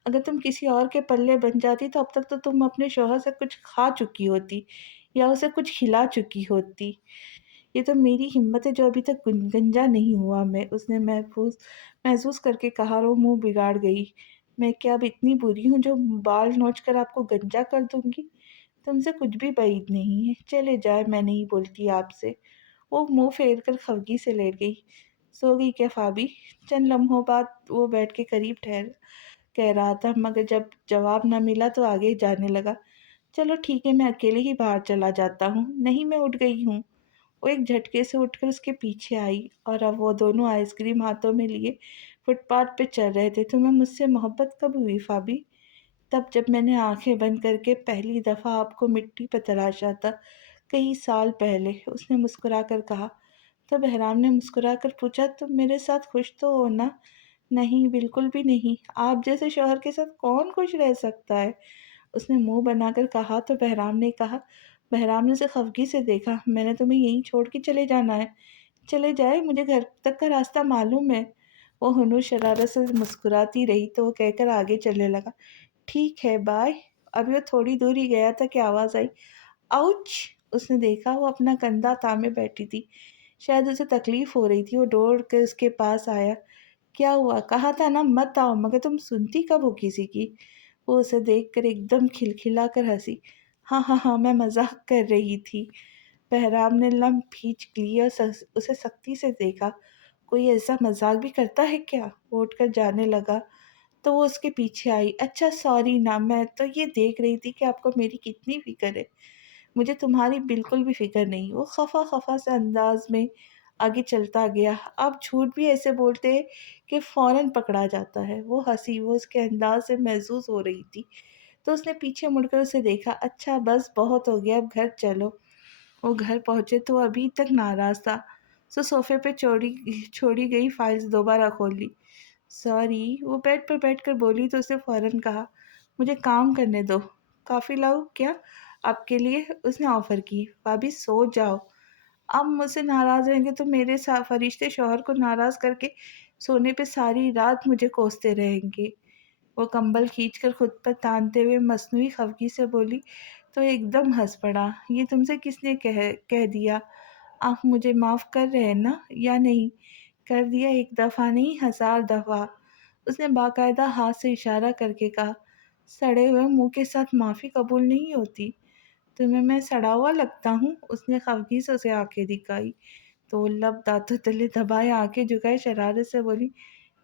اگر تم کسی اور کے پلے بن جاتی تو اب تک تو تم اپنے شوہر سے کچھ کھا چکی ہوتی یا اسے کچھ کھلا چکی ہوتی۔ یہ تو میری ہمت ہے جو ابھی تک گنجا نہیں ہوا میں، اس نے محسوس کر کے کہا۔ رو منہ بگاڑ گئی۔ میں کیا اب اتنی بری ہوں جو بال نوچ کر آپ کو گنجا کر دوں گی؟ تم سے کچھ بھی بعید نہیں ہے، چلے جائے، میں نہیں بولتی آپ سے۔ وہ منہ پھیر کر خفگی سے لیٹ گئی۔ سو گئی کیا فابی؟ چند لمحوں بعد وہ بیٹھ کے قریب ٹھہر کہہ رہا تھا، مگر جب جواب نہ ملا تو آگے جانے لگا۔ چلو ٹھیک ہے، میں اکیلے ہی باہر چلا جاتا ہوں۔ نہیں، میں اٹھ گئی ہوں۔ وہ ایک جھٹکے سے اٹھ کر اس کے پیچھے آئی اور اب وہ دونوں آئس کریم ہاتھوں میں لیے فٹ پاتھ پہ چل رہے تھے۔ تمہیں مجھ سے محبت کب ہوئی فابی؟ تب جب میں نے آنکھیں بند کر کے پہلی دفعہ آپ کو مٹی پہ تراشا تھا، کئی سال پہلے، اس نے مسکرا کر کہا۔ تو بہرام نے مسکرا کر پوچھا، تم میرے ساتھ خوش تو ہو نا؟ نہیں، بالکل بھی نہیں۔ آپ جیسے شوہر کے ساتھ کون خوش رہ سکتا ہے؟ اس نے منہ بنا کر کہا۔ تو بہرام نے اسے خفگی سے دیکھا۔ میں نے تمہیں یہیں چھوڑ کے چلے جانا ہے؟ چلے جائے، مجھے گھر تک کا راستہ معلوم ہے۔ وہ ہنو شرارت سے مسکراتی رہی تو وہ کہہ کر آگے چلنے لگا۔ ٹھیک ہے، بائے۔ ابھی وہ تھوڑی دور ہی گیا تھا کہ آواز آئی، آؤچ! اس نے دیکھا وہ اپنا کندھا تھامے بیٹھی تھی، شاید اسے تکلیف ہو رہی تھی۔ وہ دوڑ کے اس کے پاس آیا۔ کیا ہوا؟ کہا تھا نا مت آؤ، مگر تم سنتی کب ہو کسی کی؟ وہ اسے دیکھ کر ایک دم کھلکھلا کر ہنسی۔ ہاں ہاں ہاں، میں مذاق کر رہی تھی۔ بہرام نے لم کھینچ لی اور اسے سختی سے دیکھا۔ کوئی ایسا مذاق بھی کرتا ہے کیا؟ وہ اٹھ کر جانے لگا تو وہ اس کے پیچھے آئی۔ اچھا سوری نا، میں تو یہ دیکھ رہی تھی کہ آپ کو میری کتنی فکر ہے۔ مجھے تمہاری بالکل بھی فکر نہیں۔ وہ خفا خفا سے انداز میں آگے چلتا گیا۔ آپ جھوٹ بھی ایسے بولتے ہیں کہ فوراً پکڑا جاتا ہے۔ وہ ہنسی، وہ اس کے انداز سے محسوس ہو رہی تھی تو اس نے پیچھے مڑ کر اسے دیکھا۔ اچھا بس بہت ہو گیا، اب گھر چلو۔ وہ گھر پہنچے تو ابھی تک ناراض تھا، سو صوفے پہ چھوڑی گئی فائلز دوبارہ کھول لی۔ سوری، وہ بیڈ پر بیٹھ کر بولی تو اسے فوراً کہا، مجھے کام کرنے دو۔ کافی لاؤ کیا آپ کے لیے؟ اس نے آفر کی۔ بھابھی سو جاؤ، آپ مجھ سے ناراض رہیں گے تو میرے فرشتے شوہر کو ناراض کر کے سونے پہ ساری رات مجھے کوستے رہیں گے۔ وہ کمبل کھینچ کر خود پر تانتے ہوئے مصنوعی خفگی سے بولی تو ایک دم ہنس پڑا۔ یہ تم سے کس نے کہہ دیا؟ آپ مجھے معاف کر رہے ہیں نا یا نہیں؟ کر دیا، ایک دفعہ نہیں، 1000 دفعہ۔ اس نے باقاعدہ ہاتھ سے اشارہ کر کے کہا۔ سڑے ہوئے منہ کے ساتھ معافی قبول نہیں ہوتی۔ تمہیں میں سڑا ہوا لگتا ہوں؟ اس نے خفگی سے اسے آنکھیں دکھائی تو وہ لب دانتوں تلے دبائے آنکھیں جھکائے شرارت سے بولی،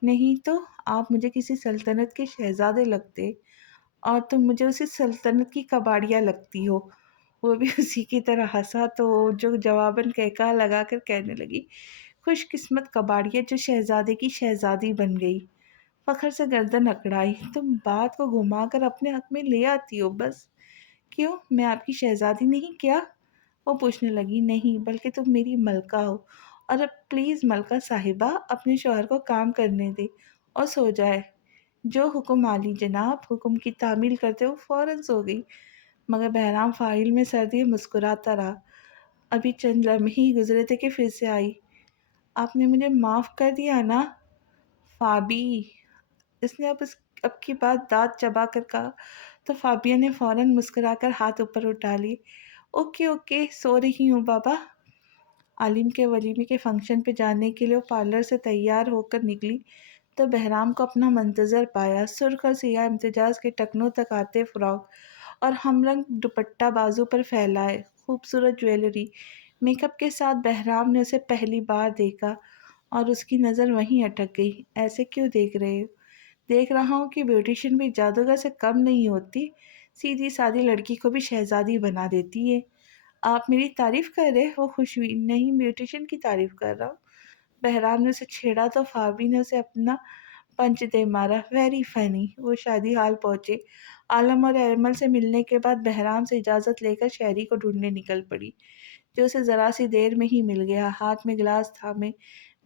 نہیں تو، آپ مجھے کسی سلطنت کے شہزادے لگتے اور تم مجھے اسی سلطنت کی کباڑیا لگتی ہو۔ وہ بھی اسی کی طرح ہنسا تو جو جواباً کہکہا لگا کر کہنے لگی، خوش قسمت کباڑیا جو شہزادے کی شہزادی بن گئی۔ فخر سے گردن اکڑائی۔ تم بات کو گھما کر اپنے حق میں لے آتی ہو بس۔ کیوں، میں آپ کی شہزادی نہیں کیا؟ وہ پوچھنے لگی۔ نہیں، بلکہ تم میری ملکہ ہو، اور اب پلیز ملکہ صاحبہ اپنے شوہر کو کام کرنے دے اور سو جائے۔ جو حکم عالی جناب، حکم کی تعمیل کرتے ہو فوراً سو گئی۔ مگر بہرام فائل میں سر دیے مسکراتا رہا۔ ابھی چند لمحے ہی گزرے تھے کہ پھر سے آئی۔ آپ نے مجھے معاف کر دیا نا فابی؟ اس نے اب کی بات دانت چبا کر کہا تو فابیہ نے فوراً مسکرا کر ہاتھ اوپر اٹھا لیے۔ اوکے اوکے، سو رہی ہوں بابا۔ عالم کے ولیمے کے فنکشن پہ جانے کے لیے وہ پارلر سے تیار ہو کر نکلی تو بہرام کو اپنا منتظر پایا۔ سرخ اور سیاہ امتزاج کے ٹکنوں تک آتے فراک اور ہم رنگ دوپٹہ بازو پر پھیلائے، خوبصورت جویلری، میک اپ کے ساتھ بہرام نے اسے پہلی بار دیکھا اور اس کی نظر وہیں اٹک گئی۔ ایسے کیوں دیکھ رہے ہو؟ دیکھ رہا ہوں کہ بیوٹیشین بھی جادوگر سے کم نہیں ہوتی، سیدھی سادی لڑکی کو بھی شہزادی بنا دیتی ہے۔ آپ میری تعریف کر رہے؟ وہ خوش ہوئی۔ نہیں، بیوٹیشین کی تعریف کر رہا ہوں۔ بہرام نے اسے چھیڑا تو فابی نے اسے اپنا پنچ دے مارا۔ Very funny. وہ شادی حال پہنچے۔ عالم اور ایمل سے ملنے کے بعد بہرام سے اجازت لے کر شہری کو ڈھونڈنے نکل پڑی، جو اسے ذرا سی دیر میں ہی مل گیا، ہاتھ میں گلاس تھامے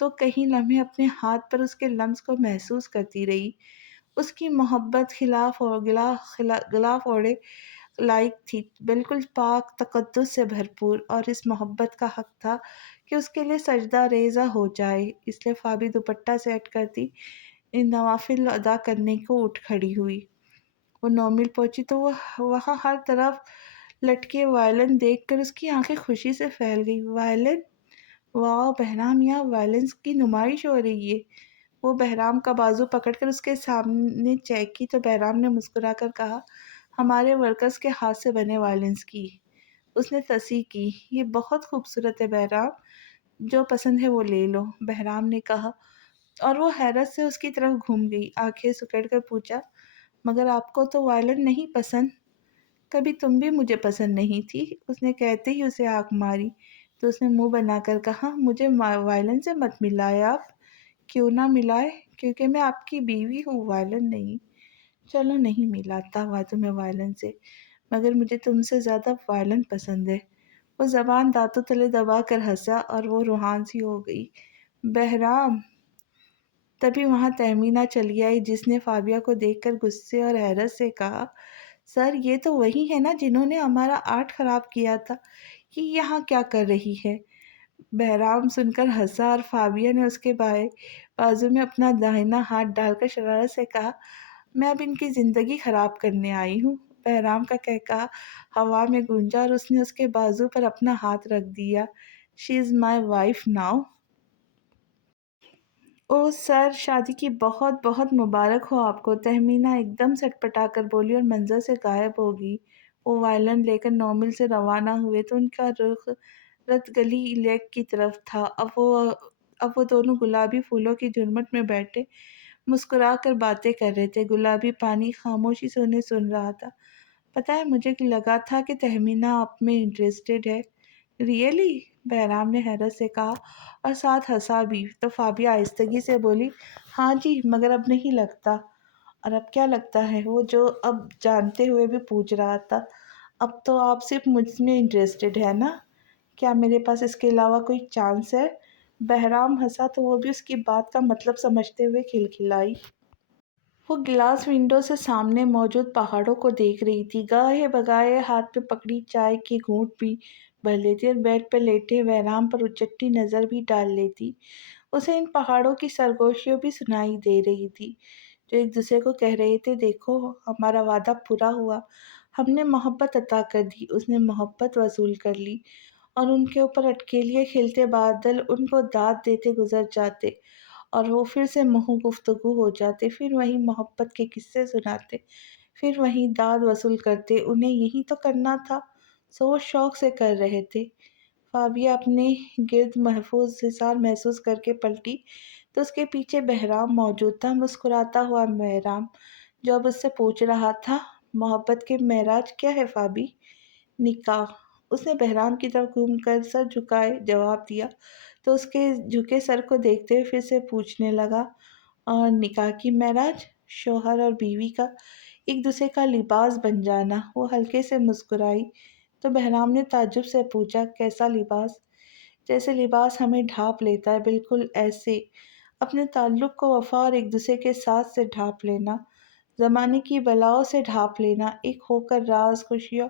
تو کئی لمحے اپنے ہاتھ پر اس کے لمس کو محسوس کرتی رہی۔ اس کی محبت غلاف اوڑھے لائق تھی، بالکل پاک تقدس سے بھرپور، اور اس محبت کا حق تھا کہ اس کے لیے سجدہ ریزہ ہو جائے۔ اس لیے فابی دوپٹہ سیٹ کرتی ان نوافل ادا کرنے کو اٹھ کھڑی ہوئی۔ وہ 9 میل پہنچی تو وہاں ہر طرف لٹکے وائلن دیکھ کر اس کی آنکھیں خوشی سے پھیل گئی۔ وائلن! واؤ بہرام، یہاں وائلنس کی نمائش ہو رہی ہے۔ وہ بہرام کا بازو پکڑ کر اس کے سامنے چیک کی تو بہرام نے مسکرا کر کہا، ہمارے ورکرز کے ہاتھ سے بنے وائلنس کی۔ اس نے تصحیح کی، یہ بہت خوبصورت ہے بہرام، جو پسند ہے وہ لے لو، بہرام نے کہا، اور وہ حیرت سے اس کی طرف گھوم گئی۔ آنکھیں سکیڑ کر پوچھا، مگر آپ کو تو وائلن نہیں پسند؟ کبھی تم بھی مجھے پسند نہیں تھی، اس نے کہتے ہی اسے آنکھ ماری تو اس نے منہ بنا کر کہا، مجھے وائلن سے مت ملائے آپ۔ کیوں نہ ملائے؟ کیونکہ میں آپ کی بیوی ہوں، وائلن نہیں۔ چلو نہیں ملاتا ہوا تمہیں وائلن سے، مگر مجھے تم سے زیادہ وائلن پسند ہے۔ وہ زبان دانتوں تلے دبا کر ہنسا اور وہ روحان سی ہو گئی۔ بہرام! تبھی وہاں تہمینہ چلی آئی، جس نے فابیہ کو دیکھ کر غصے اور حیرت سے کہا، سر یہ تو وہی ہے نا جنہوں نے ہمارا آرٹ خراب کیا تھا، یہ یہاں کیا کر رہی ہے؟ بہرام سن کر ہنسا اور فابیہ نے اس کے بازو میں اپنا داہنا ہاتھ ڈال کر شرارت سے کہا، میں اب ان کی زندگی خراب کرنے آئی ہوں۔ بہرام کا کہا ہوا میں گونجا اور اس نے اس کے بازو پر اپنا ہاتھ رکھ دیا۔ شی از مائی وائف ناؤ۔ او سر، شادی کی بہت بہت مبارک ہو آپ کو، تہمینہ ایک دم سٹ پٹا کر بولی اور منظر سے غائب ہو گئی۔ وہ وائلن لے کر 9 میل سے روانہ ہوئے تو ان کا رخ رت گلی لیک کی طرف تھا۔ اب وہ دونوں گلابی پھولوں کی جھرمٹ میں بیٹھے مسکرا کر باتیں کر رہے تھے۔ گلابی پانی خاموشی سے انہیں سن رہا تھا۔ پتہ ہے مجھے لگا تھا کہ تہمینہ آپ میں انٹرسٹڈ ہے۔ ریئلی؟ بہرام نے حیرت سے کہا اور ساتھ ہنسا بھی۔ تو فابیہ آہستگی سے بولی، ہاں جی، مگر اب نہیں لگتا۔ اور اب کیا لگتا ہے؟ وہ جو اب جانتے ہوئے بھی پوچھ رہا تھا۔ اب تو آپ صرف مجھ میں انٹرسٹڈ ہے نا؟ کیا میرے پاس اس کے علاوہ کوئی چانس ہے؟ بہرام ہنسا تو وہ بھی اس کی بات کا مطلب سمجھتے ہوئے کھلکھلائی۔ وہ گلاس ونڈو سے سامنے موجود پہاڑوں کو دیکھ رہی تھی، گاہے بگاہے ہاتھ پہ پکڑی چائے کی گھونٹ بھی بھر لیتی اور بیڈ پہ لیٹے بہرام پر اچٹی نظر بھی ڈال لیتی۔ اسے ان پہاڑوں کی سرگوشیوں بھی سنائی دے رہی تھی، جو ایک دوسرے کو کہہ رہے تھے، دیکھو ہمارا وعدہ پورا ہوا، ہم نے محبت عطا کر دی، اس نے محبت وصول کر لی، اور ان کے اوپر اٹکیلیے کھلتے بادل ان کو داد دیتے گزر جاتے، اور وہ پھر سے منہو گفتگو ہو جاتے، پھر وہی محبت کے قصے سناتے، پھر وہی داد وصول کرتے۔ انہیں یہی تو کرنا تھا، سو وہ شوق سے کر رہے تھے۔ فابیہ اپنے گرد محفوظ حصار محسوس کر کے پلٹی تو اس کے پیچھے بہرام موجود تھا، مسکراتا ہوا بہرام، جو اب اس سے پوچھ رہا تھا، محبت کے معراج کیا ہے فابی؟ نکاح۔ اس نے بہرام کی طرف گھوم کر سر جھکائے جواب دیا تو اس کے جھکے سر کو دیکھتے ہوئے پھر سے پوچھنے لگا، اور نکاح کی معراج؟ شوہر اور بیوی کا ایک دوسرے کا لباس بن جانا۔ وہ ہلکے سے مسکرائی تو بہرام نے تعجب سے پوچھا، کیسا لباس؟ جیسے لباس ہمیں ڈھانپ لیتا ہے، بالکل ایسے، اپنے تعلق کو وفا اور ایک دوسرے کے ساتھ سے ڈھانپ لینا، زمانے کی بلاؤں سے ڈھانپ لینا، ایک ہو کر راز خوشیوں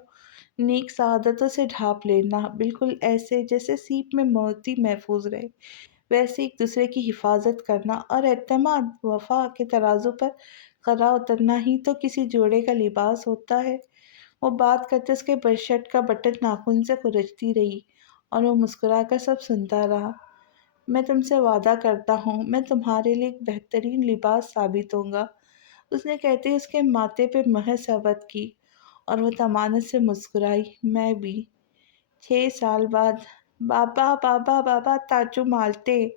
نیک سعادتوں سے ڈھانپ لینا، بالکل ایسے جیسے سیپ میں موتی محفوظ رہے، ویسے ایک دوسرے کی حفاظت کرنا، اور اعتماد وفا کے ترازو پر کھرا اترنا ہی تو کسی جوڑے کا لباس ہوتا ہے۔ وہ بات کرتے اس کے شرٹ کا بٹن ناخن سے کھرچتی رہی اور وہ مسکرا کر سب سنتا رہا۔ میں تم سے وعدہ کرتا ہوں، میں تمہارے لیے ایک بہترین لباس ثابت ہوں گا، اس نے کہتے ہی اس کے ماتھے پہ مہر ثبت کی اور وہ طمانت سے مسکرائی، میں بھی۔ 6 سال بعد۔ بابا بابا بابا، تاجو مالتے۔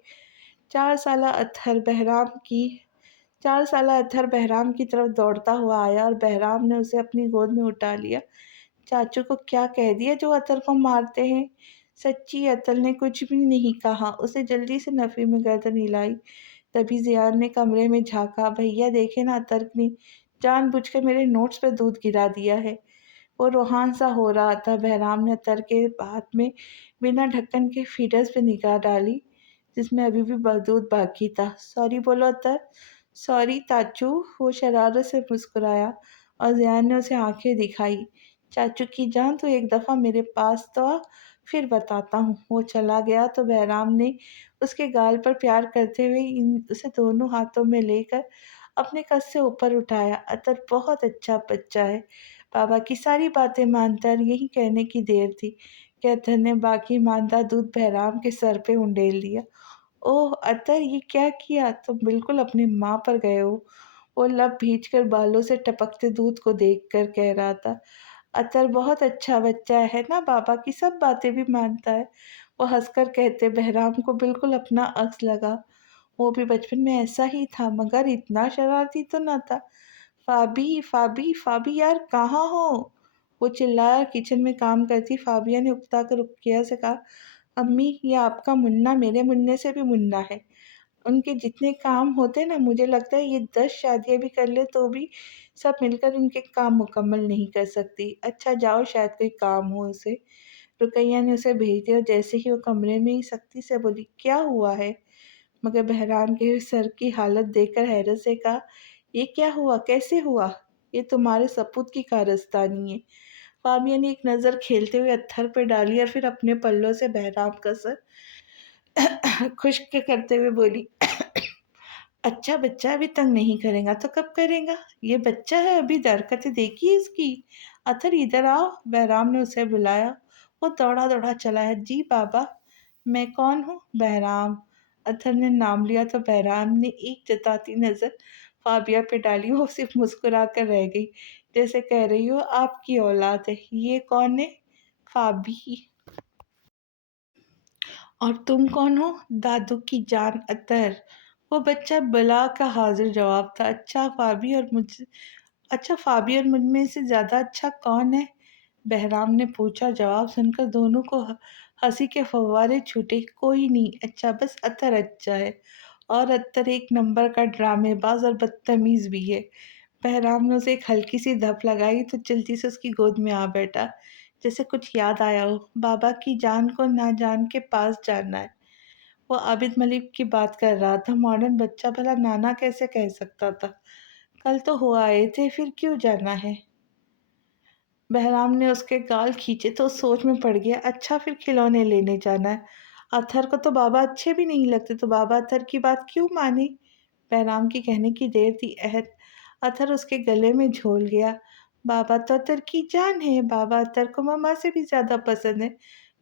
4 سالہ اتھر بہرام کی طرف دوڑتا ہوا آیا اور بہرام نے اسے اپنی گود میں اٹھا لیا۔ چاچو کو کیا کہہ دیا جو اتھر کو مارتے ہیں؟ سچی اتھر نے کچھ بھی نہیں کہا، اسے جلدی سے نفی میں گردن ہلائی۔ تبھی زیان نے کمرے میں جھانکا، بھیا دیکھے نا، اتھر نے جان بوجھ کر میرے نوٹس پہ دودھ گرا دیا ہے۔ وہ روحان سا ہو رہا تھا۔ بہرام نے اتھر کے ہاتھ میں بنا ڈھکن کے فیڈرز پہ نگاہ ڈالی۔ جس میں ابھی بھی دودھ باقی تھا۔ سوری بولو اتر۔ سوری چاچو، وہ شرارت سے مسکرایا اور زیان نے اسے آنکھیں دکھائی۔ چاچو کی جان، تو ایک دفعہ میرے پاس تو آ، پھر بتاتا ہوں۔ وہ چلا گیا تو بہرام نے اس کے گال پر پیار کرتے ہوئے اسے دونوں ہاتھوں میں لے کر اپنے قد سے اوپر اٹھایا۔ اتر بہت اچھا بچہ ہے، بابا کی ساری باتیں مانتا ہے۔ یہی کہنے کی دیر تھی کہ اتر نے باقی ماندہ دودھ بہرام کے سر پہ انڈیل دیا۔ اوہ اتر، یہ کیا کیا؟ تم بالکل اپنی ماں پر گئے ہو، وہ لب بھیج کر بالوں سے ٹپکتے دودھ کو دیکھ کر کہہ رہا تھا۔ اتر بہت اچھا بچہ ہے نا، بابا کی سب باتیں بھی مانتا ہے، وہ ہنس کر کہتے۔ بہرام کو بالکل اپنا عکس لگا، وہ بھی بچپن میں ایسا ہی تھا، مگر اتنا شرارتی تو نہ تھا۔ فابی فابی فابی یار کہاں ہو؟ وہ چلایا اور کچن میں کام کرتی فابیہ نے اکتا کر رقیہ سے کہا، امی یہ آپ کا منا میرے منہ سے بھی منا ہے، ان کے جتنے کام ہوتے نا، مجھے لگتا ہے یہ 10 شادیاں بھی کر لے تو بھی سب مل کر ان کے کام مکمل نہیں کر سکتی۔ اچھا جاؤ، شاید کوئی کام ہو اسے۔ رقیہ نے اسے بھیج دیا اور جیسے ہی وہ کمرے میں ہی سختی سے بولی، کیا ہوا ہے؟ مگر بہرام کے سر کی حالت دیکھ کر حیرت سے کہا، یہ کیا ہوا؟ کیسے ہوا؟ یہ تمہارے سپوت کی کارستانی ہے۔ فابیہ نے ایک نظر کھیلتے ہوئے اتھر پہ ڈالی اور پھر اپنے پلوں سے بہرام کا سر خشک کرتے ہوئے بولی، اچھا بچہ ابھی تنگ نہیں کرے گا تو کب کرے گا؟ یہ بچہ ہے، ابھی حرکتیں دیکھی اس کی۔ اتھر ادھر آؤ، بہرام نے اسے بلایا۔ وہ دوڑا دوڑا چلا ہے۔ جی بابا۔ میں کون ہوں؟ بہرام۔ اتھر نے نام لیا تو بہرام نے ایک جتاتی نظر فابیہ پہ ڈالی۔ وہ صرف مسکرا کر رہ گئی، جیسے کہہ رہی ہو آپ کی اولاد ہے۔ یہ کون ہے؟ فابی۔ اور تم کون ہو؟ دادو کی جان اتر۔ وہ بچہ بلا کا حاضر جواب تھا۔ اچھا فابی اور مجھ میں سے زیادہ اچھا کون ہے؟ بہرام نے پوچھا۔ جواب سن کر دونوں کو ہنسی کے فوارے چھوٹے۔ کوئی نہیں اچھا، بس اتر اچھا ہے، اور اتر ایک نمبر کا ڈرامے باز اور بدتمیز بھی ہے۔ بہرام نے اسے ایک ہلکی سی دھپ لگائی تو جلدی سے اس کی گود میں آ بیٹھا، جیسے کچھ یاد آیا ہو۔ بابا کی جان کو نہ جان کے پاس جانا ہے۔ وہ عابد ملک کی بات کر رہا تھا۔ ماڈرن بچہ بھلا نانا کیسے کہہ سکتا تھا؟ کل تو ہو آئے تھے، پھر کیوں جانا ہے؟ بہرام نے اس کے گال کھینچے تو سوچ میں پڑ گیا۔ اچھا پھر کھلونے لینے جانا ہے۔ اتھر کو تو بابا اچھے بھی نہیں لگتے، تو بابا اتھر کی بات کیوں مانے؟ بہرام کی کہنے کی دیر تھی۔ اتھر اس کے گلے میں جھول گیا۔ بابا تو اتر کی جان ہے، بابا اتر کو ماما سے بھی زیادہ پسند ہے۔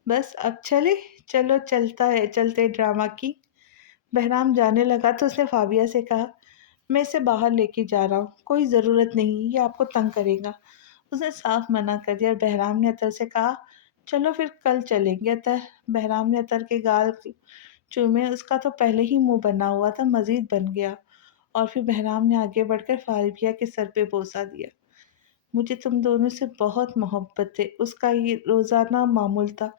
بس اب چلے؟ چلو چلتے ڈرامہ کی۔ بہرام جانے لگا تو اس نے فابیہ سے کہا، میں اسے باہر لے کے جا رہا ہوں، کوئی ضرورت نہیں، یہ آپ کو تنگ کرے گا۔ اس نے صاف منع کر دیا اور بہرام نے اتر سے کہا، چلو پھر کل چلیں گے اتر۔ بہرام نے اتر کے گال چومے، اس کا تو پہلے ہی منہ بنا ہوا تھا، مزید بن گیا، اور پھر بہرام نے آگے بڑھ کر فابیہ کے سر پہ بوسہ دیا۔ مجھے تم دونوں سے بہت محبت ہے، اس کا یہ روزانہ معمول تھا۔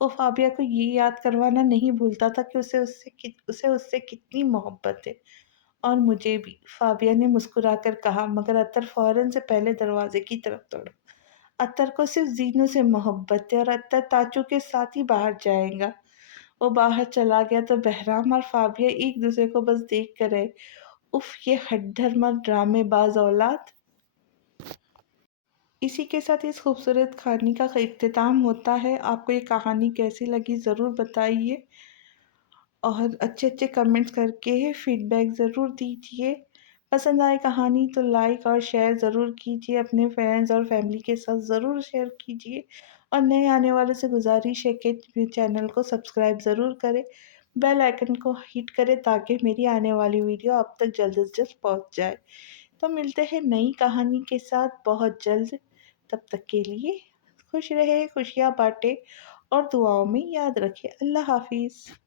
وہ فابیہ کو یہ یاد کروانا نہیں بھولتا تھا کہ اسے اس سے کتنی محبت ہے۔ اور مجھے بھی، فابیہ نے مسکرا کر کہا، مگر اتر فوراً سے پہلے دروازے کی طرف دوڑا۔ اتر کو صرف زینو سے محبت ہے، اور اتر تاچو کے ساتھ ہی باہر جائے گا۔ وہ باہر چلا گیا تو بہرام اور فابیہ ایک دوسرے کو بس دیکھ کر رہے۔ اف، یہ ہڈھر مر ڈرامے باز اولاد۔ اسی کے ساتھ اس خوبصورت کہانی کا اختتام ہوتا ہے۔ آپ کو یہ کہانی کیسی لگی ضرور بتائیے، اور اچھے اچھے کمنٹس کر کے فیڈ بیک ضرور دیجیے۔ پسند آئے کہانی تو لائک اور شیئر ضرور کیجیے، اپنے فرینڈز اور فیملی کے ساتھ ضرور شیئر کیجیے، اور نئے آنے والوں سے گزارش ہے کہ چینل کو سبسکرائب ضرور کریں، بیل آئیکن کو ہٹ کریں تاکہ میری آنے والی ویڈیو آپ تک جلد از جلد پہنچ جائے۔ تو ملتے ہیں نئی کہانی کے ساتھ بہت جلد، تب تک کے لیے خوش رہے، خوشیاں بانٹے، اور دعاؤں میں یاد رکھے۔ اللہ حافظ۔